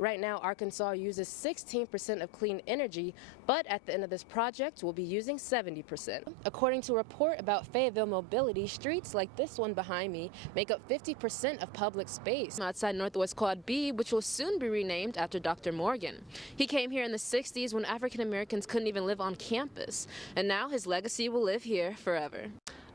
Right now, Arkansas uses 16% of clean energy, but at the end of this project, we'll be using 70%. According to a report about Fayetteville mobility, streets like this one behind me make up 50% of public space outside Northwest Quad B, which will soon be renamed after Dr. Morgan. He came here in the 60s when African Americans couldn't even live on campus, and now his legacy will live here forever.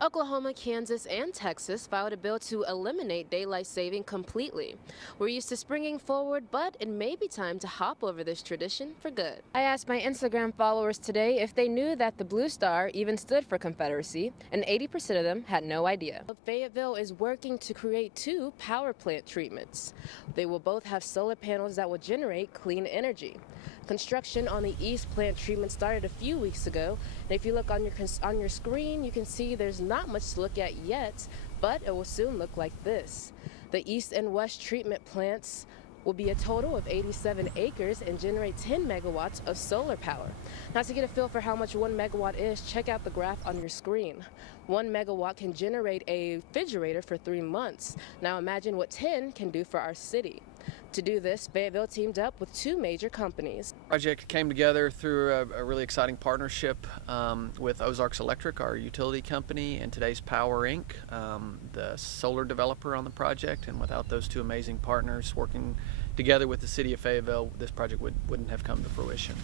Oklahoma, Kansas, and Texas filed a bill to eliminate daylight saving completely. We're used to springing forward, but it may be time to hop over this tradition for good. I asked my Instagram followers today if they knew that the blue star even stood for Confederacy, and 80% of them had no idea. Fayetteville is working to create 2 power plant treatments. They will both have solar panels that will generate clean energy. Construction on the East Plant treatment started a few weeks ago, and if you look on your screen, you can see there's not much to look at yet, but it will soon look like this. The East and West treatment plants will be a total of 87 acres and generate 10 megawatts of solar power. Now, to get a feel for how much 1 megawatt is, check out the graph on your screen. 1 megawatt can generate a refrigerator for 3 months. Now imagine what 10 can do for our city. To do this, Fayetteville teamed up with 2 major companies. The project came together through a really exciting partnership with Ozarks Electric, our utility company, and Today's Power Inc., the solar developer on the project. And without those 2 amazing partners working together with the city of Fayetteville, this project wouldn't have come to fruition.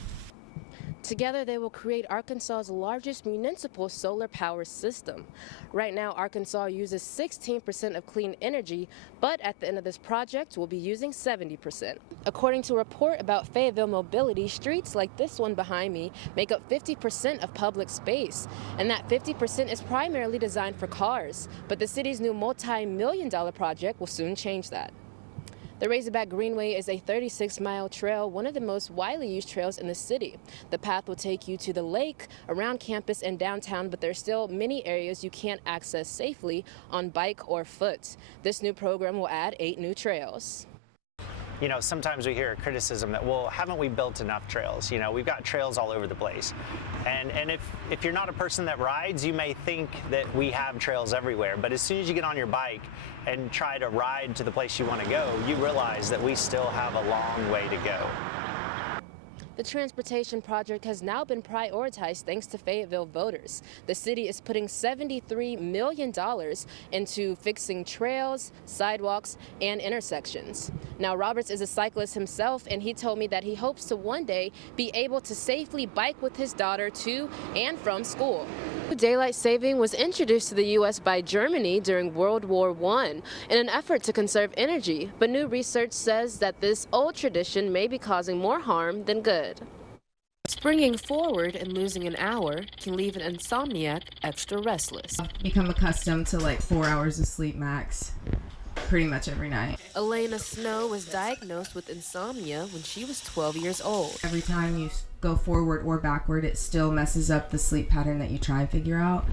Together, they will create Arkansas's largest municipal solar power system. Right now, Arkansas uses 16% of clean energy, but at the end of this project, we'll be using 70%. According to a report about Fayetteville mobility, streets like this one behind me make up 50% of public space, and that 50% is primarily designed for cars. But the city's new multi-million-dollar project will soon change that. The Razorback Greenway is a 36-mile trail, one of the most widely used trails in the city. The path will take you to the lake, around campus, and downtown, but there's still many areas you can't access safely on bike or foot. This new program will add 8 new trails. You know, sometimes we hear a criticism that, well, haven't we built enough trails? You know, we've got trails all over the place. And if you're not a person that rides, you may think that we have trails everywhere. But as soon as you get on your bike and try to ride to the place you want to go, you realize that we still have a long way to go. The transportation project has now been prioritized thanks to Fayetteville voters. The city is putting $73 million into fixing trails, sidewalks, and intersections. Now, Roberts is a cyclist himself, and he told me that he hopes to one day be able to safely bike with his daughter to and from school. Daylight saving was introduced to the U.S. by Germany during World War I in an effort to conserve energy, but new research says that this old tradition may be causing more harm than good. Springing forward and losing an hour can leave an insomniac extra restless. Become accustomed to like 4 hours of sleep max pretty much every night. Elena Snow was diagnosed with insomnia when she was 12 years old. Every time you go forward or backward, it still messes up the sleep pattern that you try and figure out.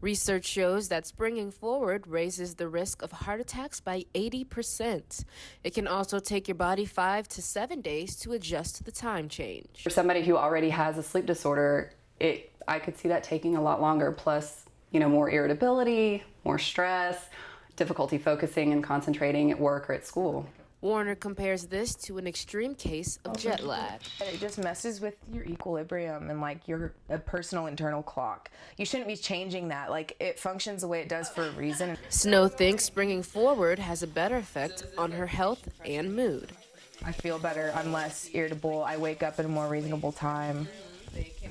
Research shows that springing forward raises the risk of heart attacks by 80%. It can also take your body 5 to 7 days to adjust to the time change. For somebody who already has a sleep disorder, I could see that taking a lot longer, plus, you know, more irritability, more stress, difficulty focusing and concentrating at work or at school. Warner compares this to an extreme case of jet lag. It just messes with your equilibrium and like your personal internal clock. You shouldn't be changing that. Like, it functions the way it does for a reason. Snow thinks springing forward has a better effect on her health and mood. I feel better. I'm less irritable. I wake up at a more reasonable time.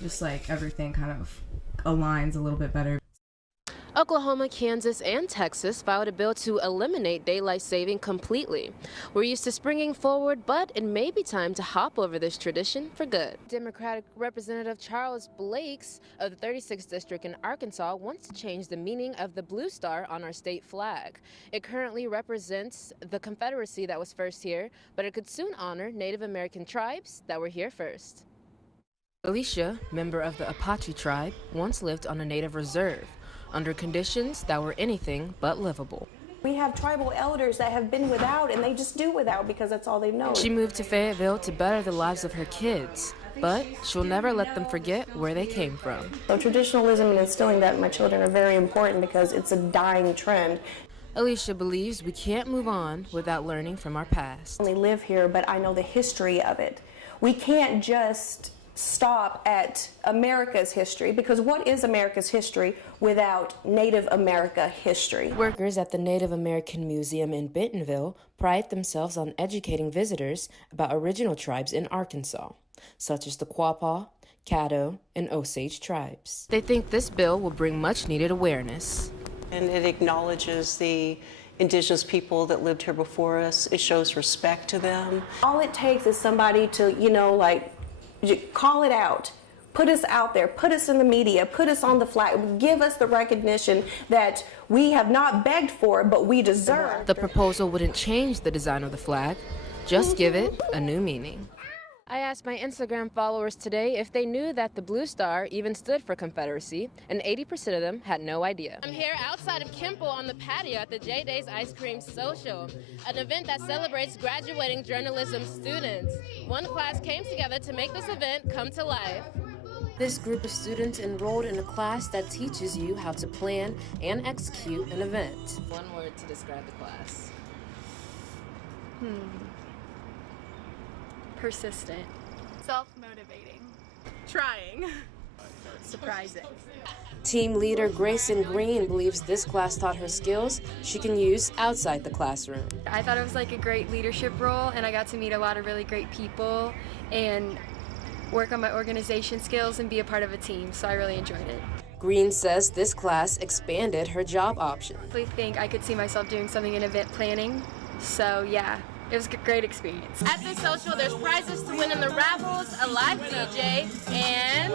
Just like everything kind of aligns a little bit better. Oklahoma, Kansas, and Texas filed a bill to eliminate daylight saving completely. We're used to springing forward, but it may be time to hop over this tradition for good. Democratic Representative Charles Blakes of the 36th District in Arkansas wants to change the meaning of the blue star on our state flag. It currently represents the Confederacy that was first here, but it could soon honor Native American tribes that were here first. Alicia, member of the Apache tribe, once lived on a native reserve, under conditions that were anything but livable. We have tribal elders that have been without, and they just do without because that's all they've known. She moved to Fayetteville to better the lives of her kids, but she'll never let them forget where they came from. So traditionalism and instilling that in my children are very important because it's a dying trend. Alicia believes we can't move on without learning from our past. I only live here, but I know the history of it. We can't just stop at America's history, because what is America's history without Native America history? Workers at the Native American Museum in Bentonville pride themselves on educating visitors about original tribes in Arkansas, such as the Quapaw, Caddo, and Osage tribes. They think this bill will bring much-needed awareness. And it acknowledges the indigenous people that lived here before us. It shows respect to them. All it takes is somebody to, call it out, put us out there, put us in the media, put us on the flag, give us the recognition that we have not begged for, but we deserve. The proposal wouldn't change the design of the flag, just give it a new meaning. I asked my Instagram followers today if they knew that the blue star even stood for Confederacy, and 80% of them had no idea. I'm here outside of Kimple on the patio at the J Days Ice Cream Social, an event that celebrates graduating journalism students. One class came together to make this event come to life. This group of students enrolled in a class that teaches you how to plan and execute an event. One word to describe the class. Persistent. Self-motivating. Trying. Surprising. Team leader Grayson Green believes this class taught her skills she can use outside the classroom. I thought it was like a great leadership role, and I got to meet a lot of really great people and work on my organization skills and be a part of a team, so I really enjoyed it. Green says this class expanded her job options. I think I could see myself doing something in event planning, so yeah. It was a great experience. At this social, there's prizes to win in the raffles, a live DJ, and